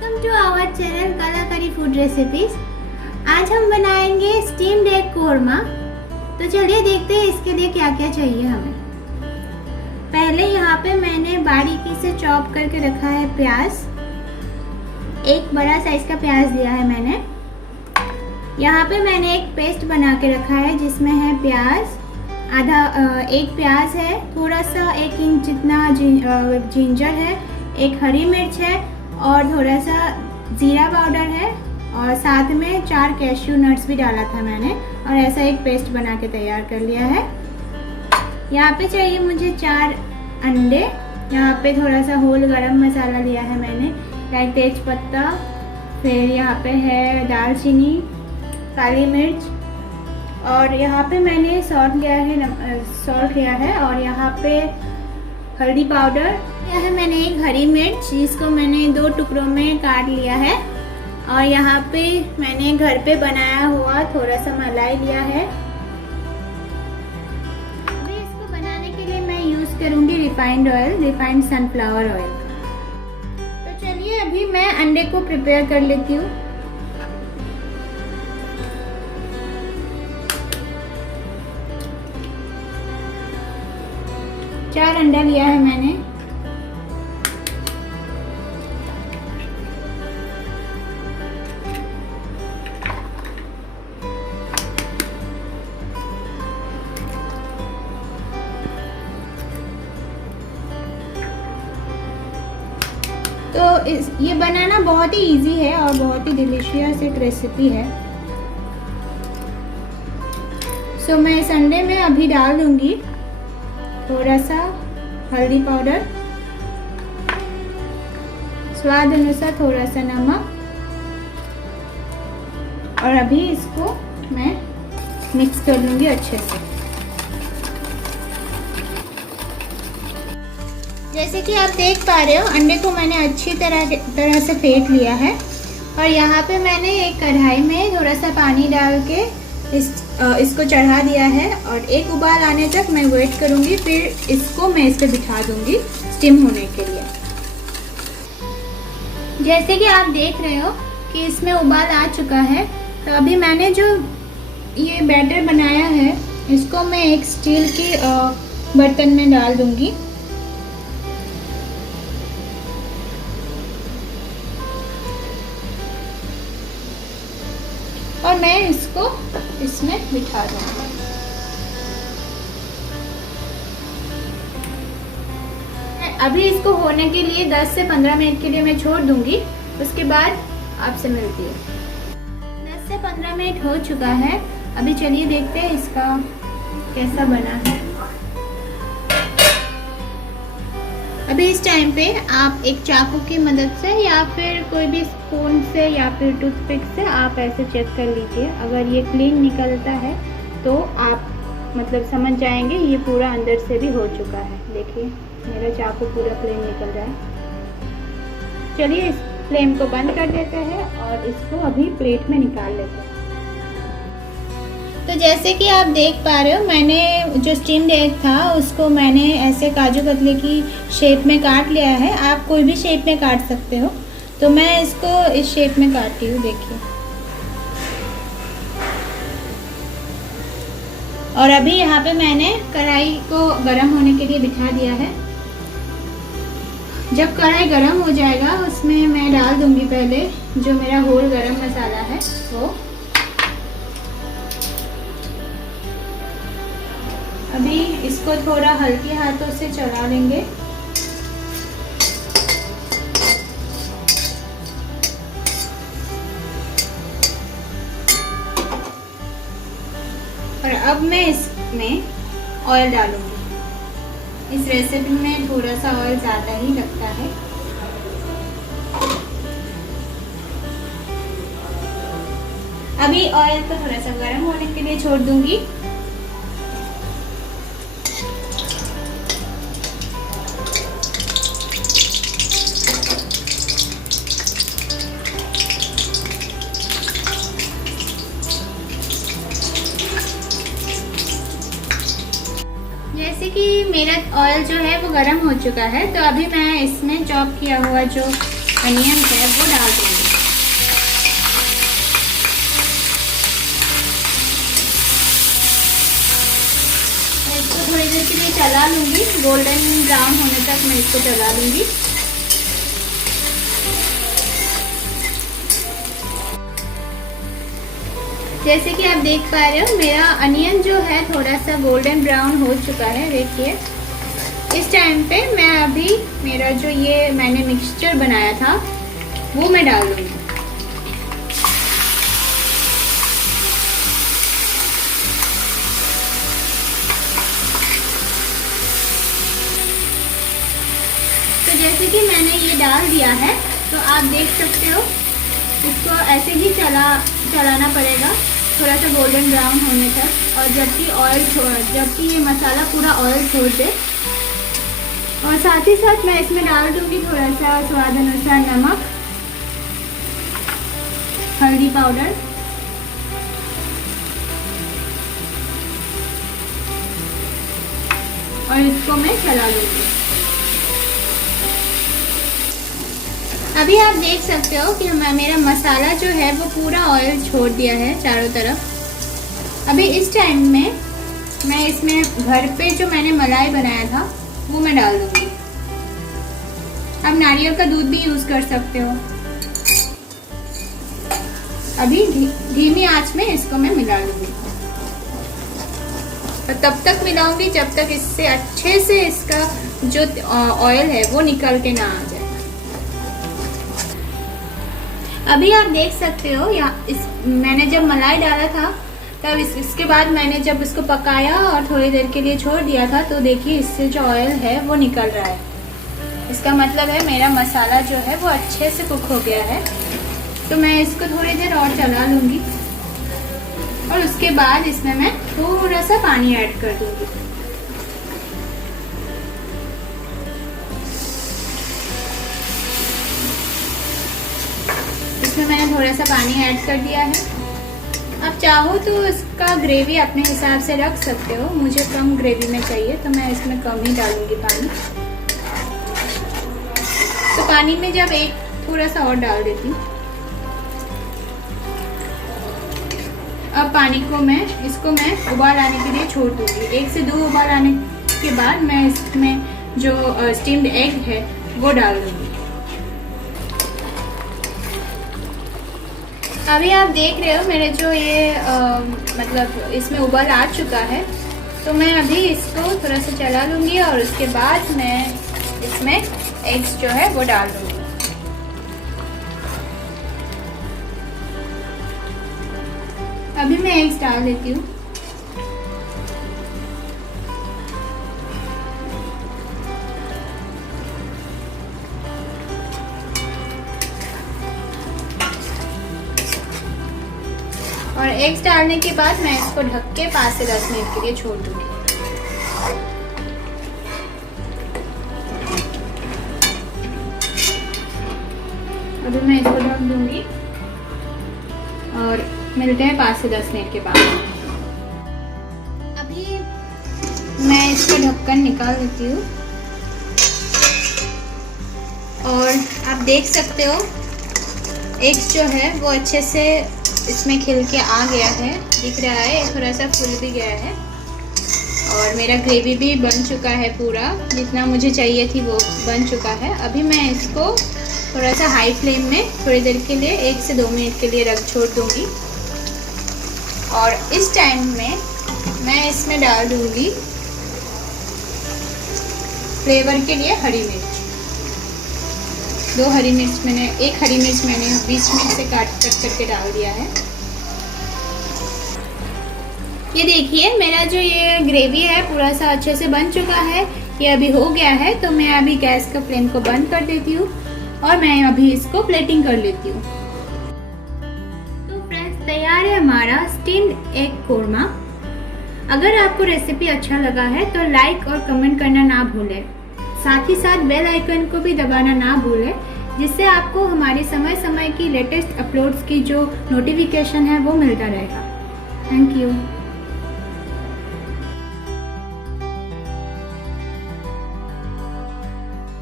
Welcome to our channel कलाकारी food recipes. आज हम बनाएंगे स्टीम्ड एग कोरमा। तो चलिए देखते हैं इसके लिए क्या क्या चाहिए हमें। पहले यहाँ पे मैंने बारीकी से चॉप करके रखा है प्याज। एक बड़ा साइज का प्याज लिया है मैंने। यहाँ पे मैंने एक पेस्ट बना के रखा है जिसमें है प्याज, एक प्याज है, थोड़ा सा 1 इंच जितना जिंजर है, एक हरी मिर्च है और थोड़ा सा ज़ीरा पाउडर है और साथ में 4 कैश्यू नट्स भी डाला था मैंने और ऐसा एक पेस्ट बना के तैयार कर लिया है। यहाँ पे चाहिए मुझे 4 अंडे। यहाँ पे थोड़ा सा होल गरम मसाला लिया है मैंने, लाइक तेज पत्ता, फिर यहाँ पे है दालचीनी, काली मिर्च और यहाँ पे मैंने सॉल्ट लिया है और यहाँ पे हल्दी पाउडर लिया है मैंने, एक हरी मिर्च जिसको मैंने 2 टुकड़ों में काट लिया है और यहाँ पे मैंने घर पे बनाया हुआ थोड़ा सा मलाई लिया है। अभी इसको बनाने के लिए मैं यूज़ करूँगी रिफाइंड सनफ्लावर ऑयल। तो चलिए अभी मैं अंडे को प्रिपेयर कर लेती हूँ। चार अंडा लिया है मैंने। तो ये बनाना बहुत ही इजी है और बहुत ही डिलीशियस एक रेसिपी है। सो मैं इस अंडे में अभी डाल दूंगी थोड़ा सा हल्दी पाउडर, स्वाद अनुसार थोड़ा सा नमक और अभी इसको मैं मिक्स कर लूँगी अच्छे से। जैसे कि आप देख पा रहे हो अंडे को मैंने अच्छी तरह से फेंट लिया है और यहाँ पे मैंने एक कढ़ाई में थोड़ा सा पानी डाल के इसको चढ़ा दिया है और एक उबाल आने तक मैं वेट करूँगी, फिर इसको मैं इस पे बिठा दूँगी स्टीम होने के लिए। जैसे कि आप देख रहे हो कि इसमें उबाल आ चुका है, तो अभी मैंने जो ये बैटर बनाया है इसको मैं एक स्टील की बर्तन में डाल दूँगी। और मैं इसको इसमें बिठा दूँगी। अभी इसको होने के लिए 10 से 15 मिनट के लिए मैं छोड़ दूँगी, उसके बाद आपसे मिलती है। 10 से 15 मिनट हो चुका है। अभी चलिए देखते हैं इसका कैसा बना है। अभी इस टाइम पे आप एक चाकू की मदद से या फिर कोई भी स्पून से या फिर टूथपिक से आप ऐसे चेक कर लीजिए। अगर ये क्लीन निकलता है तो आप मतलब समझ जाएंगे ये पूरा अंदर से भी हो चुका है। देखिए मेरा चाकू पूरा क्लीन निकल रहा है। चलिए इस फ्लेम को बंद कर देते हैं और इसको अभी प्लेट में निकाल लेते हैं। तो जैसे कि आप देख पा रहे हो मैंने जो स्टीम्ड एग था उसको मैंने ऐसे काजू कतली की शेप में काट लिया है। आप कोई भी शेप में काट सकते हो, तो मैं इसको इस शेप में काटती हूँ। देखिए और अभी यहाँ पे मैंने कढ़ाई को गरम होने के लिए बिठा दिया है। जब कढ़ाई गरम हो जाएगा उसमें मैं डाल दूँगी पहले जो मेरा होल गरम मसाला है वो। अभी इसको थोड़ा हल्के हाथों से चला लेंगे। और अब मैं इसमें ऑयल डालूंगी। इस रेसिपी में थोड़ा सा ऑयल ज़्यादा ही लगता है। अभी ऑयल को थोड़ा सा गर्म होने के लिए छोड़ दूंगी। जैसे कि मेरा ऑयल जो है वो गर्म हो चुका है, तो अभी मैं इसमें चॉप किया हुआ जो अनियन है वो डाल दूँगी। इसको थोड़ी देर के लिए चला लूँगी, गोल्डन ब्राउन होने तक मैं इसको चला लूँगी। जैसे कि आप देख पा रहे हो मेरा अनियन जो है थोड़ा सा गोल्डन ब्राउन हो चुका है, देखिए। इस टाइम पे मैं अभी मेरा जो ये मैंने मिक्सचर बनाया था वो मैं डाल दूँगी। तो जैसे कि मैंने ये डाल दिया है तो आप देख सकते हो इसको ऐसे ही चलाना पड़ेगा थोड़ा सा गोल्डन ब्राउन होने तक, और जबकि ये मसाला पूरा ऑयल छोड़ दे। और साथ ही साथ मैं इसमें डाल दूँगी थोड़ा सा स्वाद अनुसार नमक, हल्दी पाउडर, और इसको मैं चला लूँगी। अभी आप देख सकते हो कि मेरा मसाला जो है वो पूरा ऑयल छोड़ दिया है चारों तरफ। अभी इस टाइम में मैं इसमें घर पे जो मैंने मलाई बनाया था वो मैं डाल दूँगी। आप नारियल का दूध भी यूज़ कर सकते हो। अभी धीमी आंच में इसको मैं मिला लूँगी और तब तक मिलाऊंगी जब तक इससे अच्छे से इसका जो ऑयल है वो निकल के ना आ जाए। अभी आप देख सकते हो मैंने जब मलाई डाला था तब इसके बाद मैंने जब इसको पकाया और थोड़ी देर के लिए छोड़ दिया था तो देखिए इससे जो ऑयल है वो निकल रहा है। इसका मतलब है मेरा मसाला जो है वो अच्छे से कुक हो गया है। तो मैं इसको थोड़ी देर और चला लूँगी और उसके बाद इसमें मैं थोड़ा सा पानी ऐड कर दूँगी। इसमें मैंने थोड़ा सा पानी ऐड कर दिया है। आप चाहो तो इसका ग्रेवी अपने हिसाब से रख सकते हो। मुझे कम ग्रेवी में चाहिए तो मैं इसमें कम ही डालूंगी पानी। तो पानी में जब थोड़ा सा और डाल देती हूँ। अब पानी को इसको मैं उबाल आने के लिए छोड़ दूंगी। 1 से 2 उबाल आने के बाद मैं इसमें जो स्टीम्ड एग है वो डाल दूंगी। अभी आप देख रहे हो मेरे जो ये मतलब इसमें उबाल आ चुका है। तो मैं अभी इसको थोड़ा सा चला लूँगी और उसके बाद मैं इसमें एग्स जो है वो डाल दूँगी। अभी मैं एग्स डाल देती हूँ। और एग्स डालने के बाद मैं इसको ढक के 5 से 10 मिनट के लिए छोड़ दूंगी। अभी मैं इसको ढक दूंगी और मिलते हैं 5 से 10 मिनट के बाद। अभी मैं इसको ढक्कन निकाल देती हूँ और आप देख सकते हो एग्स जो है वो अच्छे से इसमें खिल के आ गया है, दिख रहा है। थोड़ा सा फूल भी गया है और मेरा ग्रेवी भी बन चुका है, पूरा जितना मुझे चाहिए थी वो बन चुका है। अभी मैं इसको थोड़ा सा हाई फ्लेम में थोड़ी देर के लिए 1 से 2 मिनट के लिए छोड़ दूँगी। और इस टाइम में मैं इसमें डाल दूँगी फ्लेवर के लिए हरी मिर्च। 1 हरी मिर्च मैंने बीच में से कट करके डाल दिया है। ये देखिए मेरा जो ये ग्रेवी है पूरा सा अच्छे से बन चुका है। ये अभी हो गया है तो मैं अभी गैस का फ्लेम को बंद कर देती हूँ और मैं अभी इसको प्लेटिंग कर लेती हूँ। तो फ्रेंड्स तैयार है हमारा स्टीम्ड एग कोरमा। अगर आपको रेसिपी अच्छा लगा है तो लाइक और कमेंट करना ना भूलें। साथ ही साथ बेल आइकन को भी दबाना ना भूलें, जिससे आपको हमारी समय समय की लेटेस्ट अपलोड्स की जो नोटिफिकेशन है वो मिलता रहेगा। Thank you.